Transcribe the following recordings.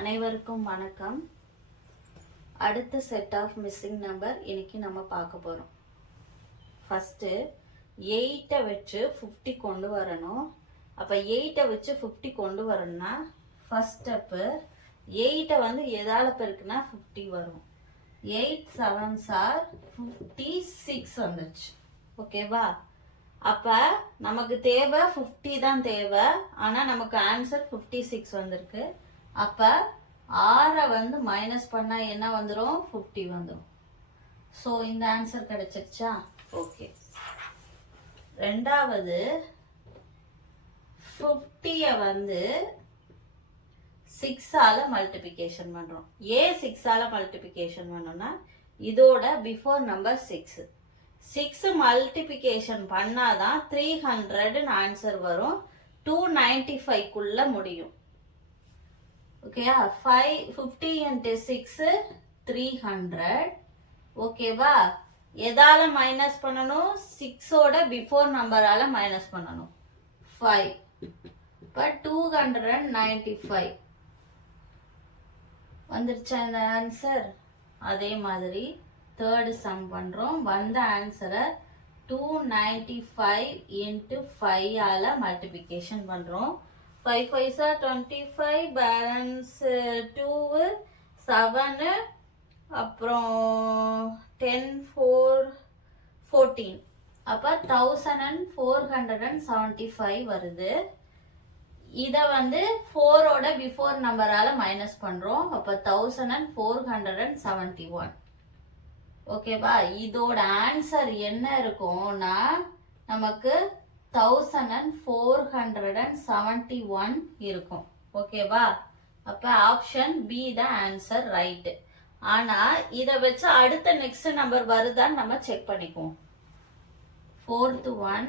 அனைவருக்கும் வணக்கம். அடுத்த செட் ஆஃப் மிஸ்ஸிங் நம்பர் இன்னைக்கு நம்ம பார்க்க போகிறோம். ஃபஸ்ட்டு 8 வச்சு 50 கொண்டு வரணும். அப்போ 8 வச்சு 50 கொண்டு வரணும்னா ஃபஸ்ட் ஸ்டெப்பு 8 வந்து எதால் பெருக்குனா 50 வரும். 8 7s are 56 வந்துச்சு. ஓகேவா? அப்போ நமக்கு தேவை 50 தான் தேவை, ஆனால் நமக்கு ஆன்சர் 56 வந்திருக்கு. அப்போ 6 வந்து மைனஸ் பண்ணால் என்ன வந்துடும்? 50 வந்துடும். ஸோ இந்த ஆன்சர் கிடைச்சிருச்சா? ஓகே. ரெண்டாவது 50 வந்து 6ஆல் மல்டிபிகேஷன் பண்ணுறோம். ஏன் 6ஆல் மல்டிபிகேஷன் பண்ணோம்னா இதோட பிஃபோர் நம்பர் 6. 6 மல்டிபிகேஷன் பண்ணாதான் 300 ஆன்சர் வரும். 295 முடியும். ஓகேவா? 50 into 6 300. ஓகேவா? எதால மைனஸ் பண்ணணும்? 6ஓட பிஃபோர் நம்பரால மைனஸ் பண்ணணும். 5. இப்போ 295 வந்துருச்சா இந்த ஆன்சர்? அதே மாதிரி தேர்டு சம் பண்ணுறோம். வந்த ஆன்சரை 295 into 5ஆல் மல்டிபிகேஷன் பண்ணுறோம். 5 5s are 25, பேலன்ஸ் 2 7, அப்புறம் 10 4 14. அப்போ 1475 வருது. இதை வந்து 4ஓட பிஃபோர் நம்பரால் மைனஸ் பண்ணுறோம். அப்போ 1471. ஓகேவா? இதோட ஆன்சர் என்ன இருக்கும்னா நமக்கு 1471 இருக்கும். ஓகேவா? அப்ப ஆப்ஷன் பி தான் ஆன்சர் ரைட். ஆனா இதை வச்சு அடுத்த நெக்ஸ்ட் நம்பர் வருதான்னு நம்ம செக் பண்ணிக்குவோம். 4th one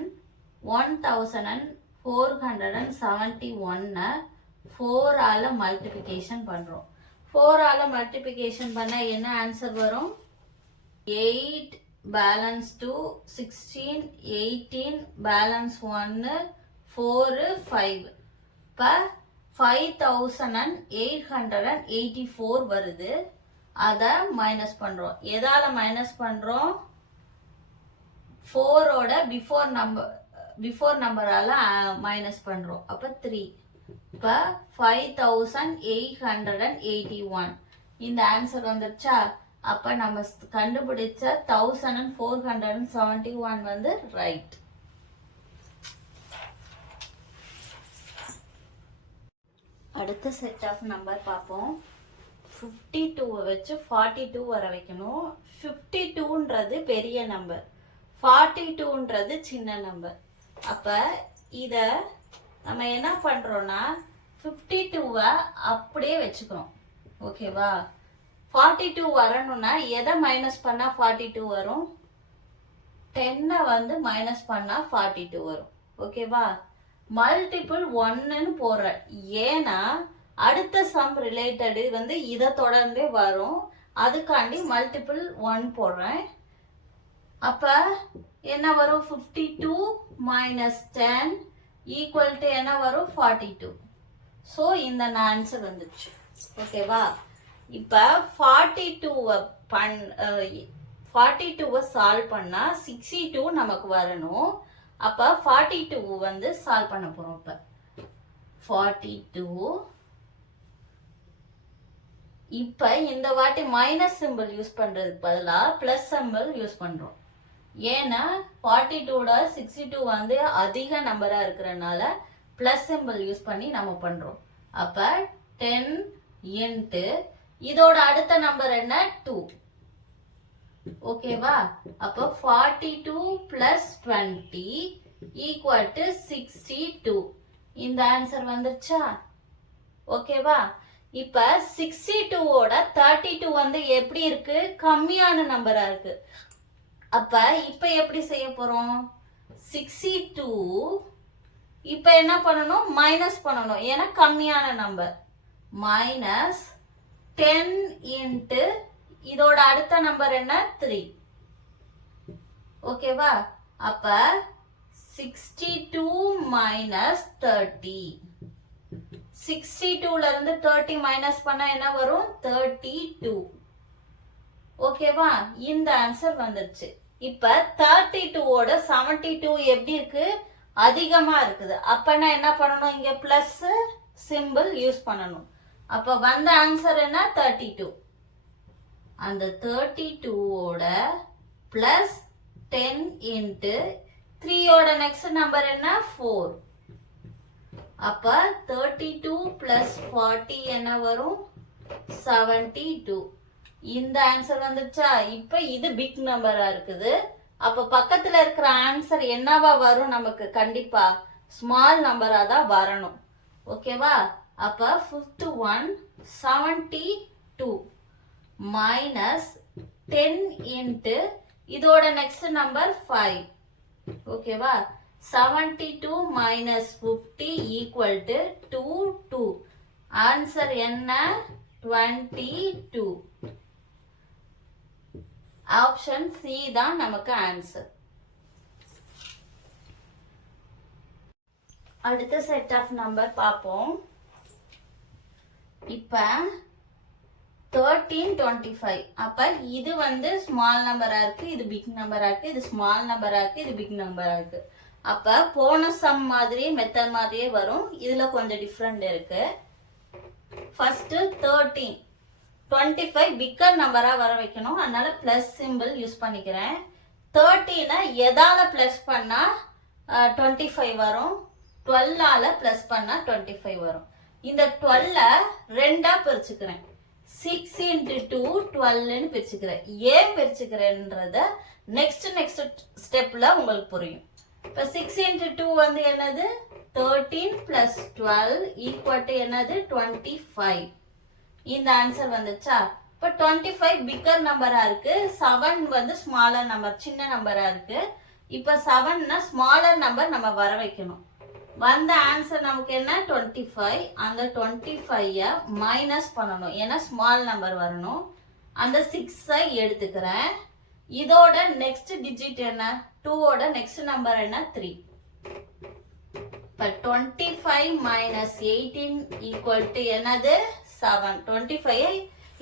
1471 4ஆல மல்டிபிகேஷன் பண்றோம். 4ஆல மல்டிபிகேஷன் பண்ண என்ன ஆன்சர் வரும்? 8 பேலன்ஸ் 2 16 18 பேலன்ஸ் 1 4 5. இப்போ 5884 வருது. அதை மைனஸ் பண்ணுறோம். எதால் மைனஸ் பண்ணுறோம்? 4ஓட பிஃபோர் நம்பரால் மைனஸ் பண்ணுறோம். அப்போ 3. இப்போ 5881 இந்த ஆன்சர் வந்துருச்சா? அப்ப நம்ம கண்டுபிடிச்ச 1471 வந்து ரைட். அடுத்த செட் ஆஃப் நம்பர் பார்ப்போம். 52 வச்சு 42 வர வைக்கணும். 52ன்றது பெரிய நம்பர், 42ன்றது சின்ன நம்பர். அப்ப இத நம்ம என்ன பண்றோம்னா 52வை அப்படியே வச்சுக்கிறோம். ஓகேவா? 42 வரணும்னா எதை மைனஸ் பண்ணா 42 வரும்? 10 வந்து மைனஸ் பண்ணா 42 வரும். ஓகேவா? மல்டிபிள் 1ன்னு போடுறேன். ஏன்னா அடுத்த சம் ரிலேட்டடு வந்து இதை தொடர்ந்தே வரும். அதுக்காண்டி மல்டிபிள் 1 போடுறேன். அப்ப என்ன வரும்? 52 மைனஸ் 10 ஈக்குவல் டு என்ன வரும்? 42. ஸோ இந்த ஆன்சர் வந்துச்சு. ஓகேவா? இப்ப 42வை சால்வ் பண்ணா 62 நமக்கு வரணும். அப்ப 42 வந்து சால்வ் பண்ண போறோம். இப்ப 42 இப்ப இந்த வாட்டி மைனஸ் சிம்பிள் யூஸ் பண்றதுக்கு பதிலா பிளஸ் சிம்பிள் யூஸ் பண்றோம். ஏன்னா 42ஓட 62 வந்து அதிக நம்பரா இருக்கிறதுனால பிளஸ் சிம்பிள் யூஸ் பண்ணி நம்ம பண்றோம். அப்ப 10 into இதோட அடுத்த நம்பர் என்ன? 2. ஓகேவா? அப்போ 42 plus 20 equal to 62. இந்த ஆன்சர் வந்துருச்சா? ஓகேவா? இப்ப 62ஓட 32 வந்து எப்படி இருக்கு? கம்மியான நம்பரா இருக்கு. அப்ப இப்ப எப்படி செய்ய போறோம்? 62 இப்ப என்ன பண்ணணும்? மைனஸ் பண்ணணும். ஏன்னா கம்மியான நம்பர். மைனஸ் 10 into இதோட அடுத்த நம்பர் என்ன? 3. ஓகேவா? அப்ப 62 minus 30. 62ல இருந்து 30 மைனஸ் பண்ணா என்ன வரும் 32. ஓகேவா? இந்த ஆன்சர் வந்துருச்சு. இப்ப 32 ஓட 72 எப்படி இருக்கு? அதிகமா இருக்குது. அப்பனா என்ன பண்ணணும்? இங்க பிளஸ் சிம்பிள் யூஸ் பண்ணணும். அப்ப வந்த ஆன்சர் என்ன 32. அந்த 32 ஓட பிளஸ் 10 இன்ட்டு 3 ஓட நெக்ஸ்ட் நம்பர் என்ன 4. அப்ப 32 பிளஸ் 40 என்ன வரும் 72. இந்த ஆன்சர் வந்துச்சா? இப்ப இது பிக் நம்பரா இருக்குது. அப்ப பக்கத்துல இருக்கிற ஆன்சர் என்னவா வரும்? நமக்கு கண்டிப்பா ஸ்மால் நம்பரா தான் வரணும். ஓகேவா? அப்ப ஃபிஃப்த் ஒன் 72 மைனஸ் 10 இன்ட்டு இதோட நெக்ஸ்ட் நம்பர் 5. ஓகேவா? 72 minus 50 equal to 2. ஆன்சர் என்ன 22. ஆப்ஷன் சி தான் நமக்கு ஆன்சர். அடுத்த செட் ஆஃப் நம்பர் பார்ப்போம். இப்ப 1325. அப்ப இது ஸ்மால் நம்பரா இருக்கு, இது பிக் நம்பரா இருக்கு, இது ஸ்மால் நம்பரா இருக்கு, இது பிக் நம்பரா இருக்கு. அப்ப போன சம் மாதிரி மெத்தட் மாதிரியே வரும். இதுல கொஞ்சம் டிஃபரெண்ட் இருக்கு. ஃபர்ஸ்ட் 13 25 பிக்கர் நம்பரா வர வைக்கணும். அதனால பிளஸ் சிம்பிள் யூஸ் பண்ணிக்கிறேன். 13 எதால பிளஸ் பண்ணா 25 வரும், 12 ஆல பிளஸ் பண்ணா 25 வரும். இந்த 12 ரெண்டா பிரிச்சுக்கிறேன். 6 into 2 12 பிரிச்சுக்கிறேன். ஏன் பிரிச்சுக்கிறேன்றத நெக்ஸ்ட் ஸ்டெப்ல உங்களுக்கு புரியும். இப்ப 6 into 2 என்னது 13 plus 12 equal to என்னது 25. இந்த ஆன்சர் வந்துச்சா? இப்ப 25 பிக்கர் நம்பரா இருக்கு, 7 ஸ்மாலர் நம்பர், சின்ன நம்பரா இருக்கு. இப்ப 7 ஸ்மாலர் நம்பர் நம்ம வர வைக்கணும். வந்த ஆன்சர் நமக்கு என்ன 25. அந்த 25 மைனஸ் பண்ணணும், ஏன்னா ஸ்மால் நம்பர் வரணும். அந்த 6 எடுத்துக்கிறேன். இதோட நெக்ஸ்ட் டிஜிட் என்ன 2 ஓட நெக்ஸ்ட் நம்பர் என்ன 3. இப்ப 25 minus 18 equal to என்னது 7. 25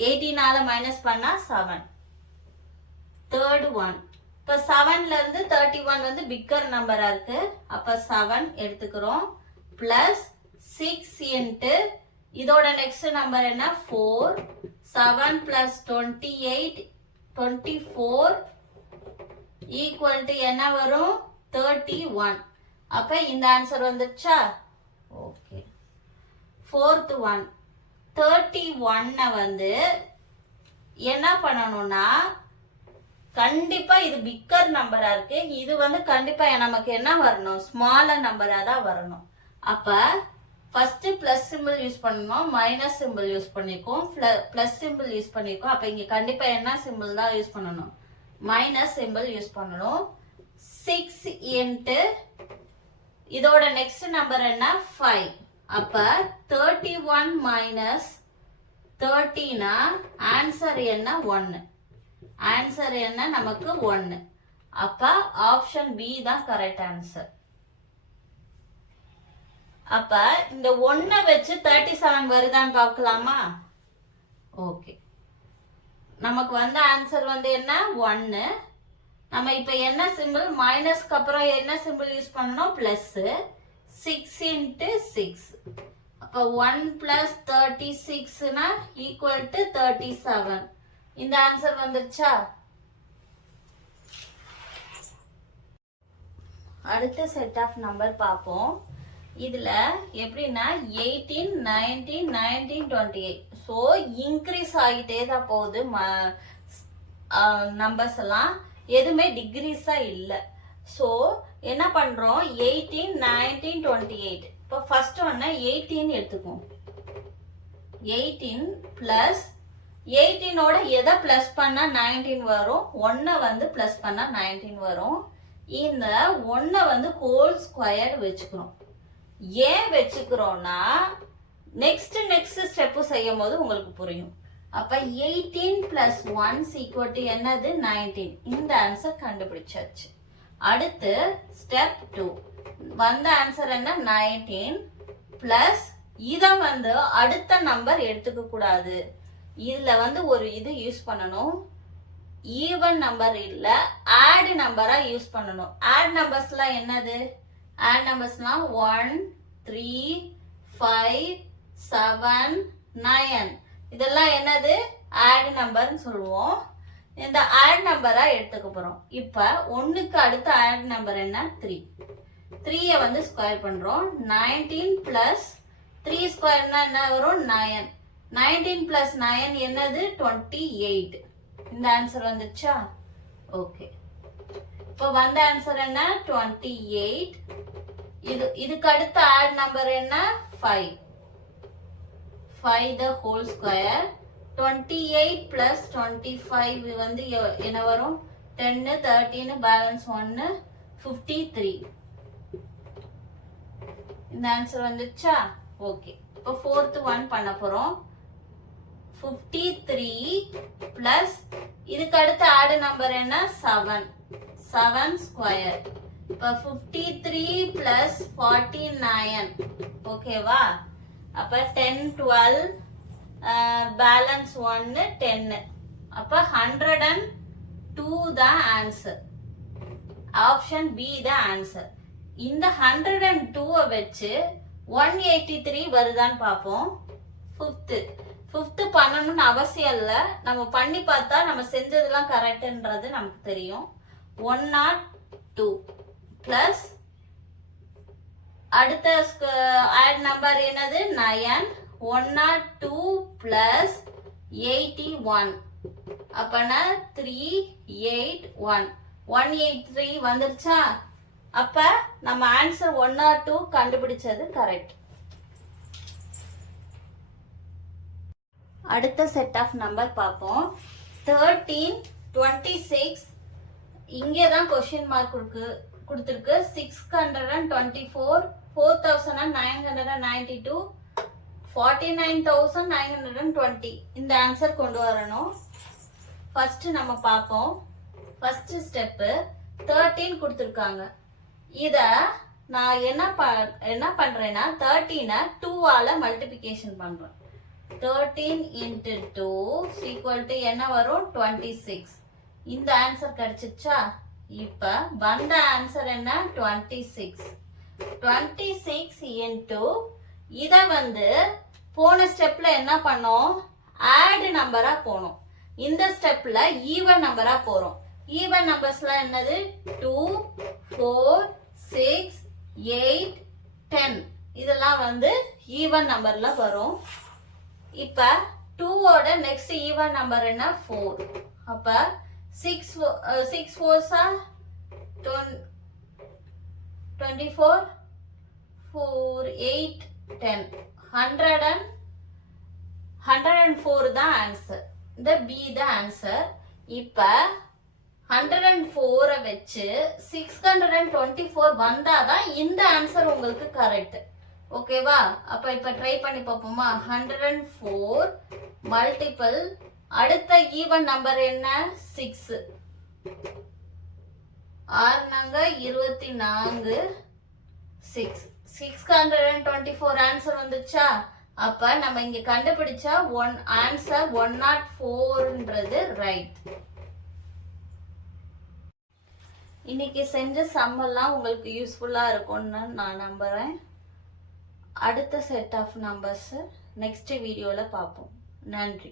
18 ஆல மைனஸ் பண்ணா 7. Third one. இப்ப 7ல இருந்து 31 பிக்கர் நம்பரா இருக்கு. அப்ப 7 எடுத்துக்கிறோம். பிளஸ் 6 இன்ட்டு இதோட நெக்ஸ்ட் நம்பர் என்ன 4. 7 plus 28 24 equal to என்ன வரும் 31. அப்ப இந்த ஆன்சர் வந்துச்சா? ஓகே. ஃபோர்த் ஒன் 31 என்ன பண்ணணும்னா கண்டிப்பா இது பிக்கர் நம்பரா இருக்கு. இது கண்டிப்பா நமக்கு என்ன வரணும் ஸ்மாலர் நம்பரா தான் வரணும். அப்ப ஃபர்ஸ்ட் பிளஸ் சிம்பிள் யூஸ் பண்ணணும், மைனஸ் சிம்பிள் யூஸ் பண்ணிருக்கோம், பிளஸ் சிம்பிள் யூஸ் பண்ணிருக்கோம். அப்ப இங்க கண்டிப்பா என்ன சிம்பிள் தான் யூஸ் பண்ணணும் மைனஸ் சிம்பிள் யூஸ் பண்ணணும். 6 இன்ட்டு இதோட நெக்ஸ்ட் நம்பர் என்ன 5. அப்ப 31 மைனஸ் 13 ஆன்சர் என்ன 1. ஆன்சர் என்ன நமக்கு 1. அப்ப ஆப்ஷன் பி தான் கரெக்ட் ஆன்சர். அப்ப இந்த 1 வச்சு 37 வருதான்னு பார்க்கலாமா? ஓகே. நமக்கு வந்த ஆன்சர் என்ன 1. நம்ம இப்ப என்ன சிம்பிள் மைனஸ்க்கு அப்புறம் என்ன சிம்பிள் யூஸ் பண்ணணும் பிளஸ். 6 into 6. அப்ப 1 plus 36 equal to 37. இந்த ஆன்சர் வந்துருச்சா? அடுத்த செட் ஆஃப் நம்பர் பார்ப்போம். இதுல எப்படின்னா 18 19 19 28. ஸோ இன்க்ரீஸ் ஆகிட்டே தான் போகுது நம்பர்ஸ் எல்லாம், எதுவுமே டிகிரீஸா இல்லை. ஸோ என்ன பண்றோம் 18 19 28. இப்போ ஃபர்ஸ்ட் ஒன்னு 18 எடுத்துக்குவோம். 18 பிளஸ் 18ஓட எதை பிளஸ் பண்ணா 19 வரும், 1 பிளஸ் பண்ணா 19 வரும். இந்த 1 ஹோல் ஸ்கொயர் வச்சுக்கிறோம். ஏன் வச்சுக்கிறோம்னா நெக்ஸ்ட் ஸ்டெப் செய்யும் போது உங்களுக்கு புரியும். அப்ப 18 plus 1 equal to என்னது 19. இந்த ஆன்சர் கண்டுபிடிச்சாச்சு. அடுத்து ஸ்டெப் 2. வந்த ஆன்சர் என்ன 19 பிளஸ் இத வந்து அடுத்த நம்பர் எடுத்துக்க கூடாது. இதுல வந்து ஒரு இது யூஸ் பண்ணணும். ஈவன் நம்பர் இல்ல ஆட் நம்பரா யூஸ் பண்ணணும். ஆட் நம்பர்ஸ்லாம் என்னது? ஆட் நம்பர்ஸ்லாம் 1 3 5 7 9 இதெல்லாம் என்னது? ஆட் நம்பர்னு சொல்லுவோம். இந்த ஆட் நம்பரா எடுத்துக்க போறோம். இப்ப 1க்கு அடுத்த ஆட் நம்பர் என்ன? 3. 3 வந்து ஸ்கொயர் பண்றோம். 19 plus 3 ஸ்கொயர்னா என்ன வரும்? 9. 19 plus 9 என்னது? 28. இந்த ஆன்சர் வந்துச்சா? ஓகே. இப்போ வந்த ஆன்சர் என்ன? 28. இதுக்கு அடுத்த ஆட் நம்பர் என்ன? 5. 5 the whole square. 28 plus 25 வந்து என்ன வரும்? 10 13 பேலன்ஸ் 1 53. இந்த ஆன்சர் வந்துச்சா? ஓகே. இப்போ fourth one பண்ண போறோம். 53 plus இதுக்கு அடுத்த ஆட் நம்பர் என்ன? 7. 7 ஸ்கொயர். இப்போ 53 plus 49. ஓகேவா? அப்ப 10 12 பேலன்ஸ் 1 10. அப்ப 102 தான் ஆன்சர். ஆப்ஷன் பி தான் ஆன்சர். இந்த 102 வச்சு 183 வருதான்னு பார்ப்போம். ஃபிஃப்த் பண்ணணும்னு அவசியம் இல்லை. நம்ம பண்ணி பார்த்தா நம்ம செஞ்சதெல்லாம் கரெக்ட்ன்றது நமக்கு தெரியும். 102 பிளஸ் அடுத்த ஆட் நம்பர் என்னது? 9. 102 பிளஸ் 81 அப்பனா 381. 183 வந்துருச்சா? அப்ப நம்ம ஆன்சர் 102 கண்டுபிடிச்சது கரெக்ட். அடுத்த செட் ஆஃப் நம்பர் பார்ப்போம். 13 26 இங்கே தான் கொஸ்டின் மார்க் கொடுத்துருக்கு. 624 4992 49,920 இந்த ஆன்சர் கொண்டு வரணும். ஃபர்ஸ்ட் நம்ம பார்ப்போம். ஃபர்ஸ்ட் ஸ்டெப் 13 கொடுத்துருக்காங்க. இத நான் என்ன பண்றேன்னா 13 2ஆல மல்டிபிகேஷன் பண்றேன். 13 into 2 equal to என்ன வரும்? 26. இந்த ஆன்சர் கிடைச்சிச்சா? இப்ப வந்த ஆன்சர் என்ன? 26. 26 into இத வந்து போன ஸ்டெப்ல என்ன பண்ணோம்? ஆட் நம்பரா போனோம். இந்த ஸ்டெப்ல ஈவன் நம்பரா போறோம். ஈவன் நம்பர்ஸ்லாம் என்னது? 2 4 6 8 10 இதெல்லாம் வந்து ஈவன் நம்பர்ல வரும். இப்ப 2 ஓட நெக்ஸ்ட் ஈவன் நம்பர் என்ன? 4. அப்ப 6 4s 24 4 8 10 104 தான் ஆன்சர். இந்த பி தான் ஆன்சர். இப்ப 104 வச்சு 624 வந்தாதான் இந்த ஆன்சர் உங்களுக்கு கரெக்ட். ஓகேவா? அப்ப இப்ப ட்ரை பண்ணி பார்ப்போமா? 104 மல்டிபிள் அடுத்த ஈவன் நம்பர் என்ன? 6. 6 6 624 ஆன்சர் வந்துச்சா? அப்ப நம்ம இங்க கண்டுபிடிச்சா ஆன்சர் 104ன்றது ரைட். இன்னைக்கு செஞ்ச சம்மெல்லாம் உங்களுக்கு யூஸ்ஃபுல்லா இருக்கும்னு நான் நம்புறேன். அடுத்த செட் ஆஃப் நம்பர்ஸ் நெக்ஸ்ட் வீடியோல பார்ப்போம். நன்றி.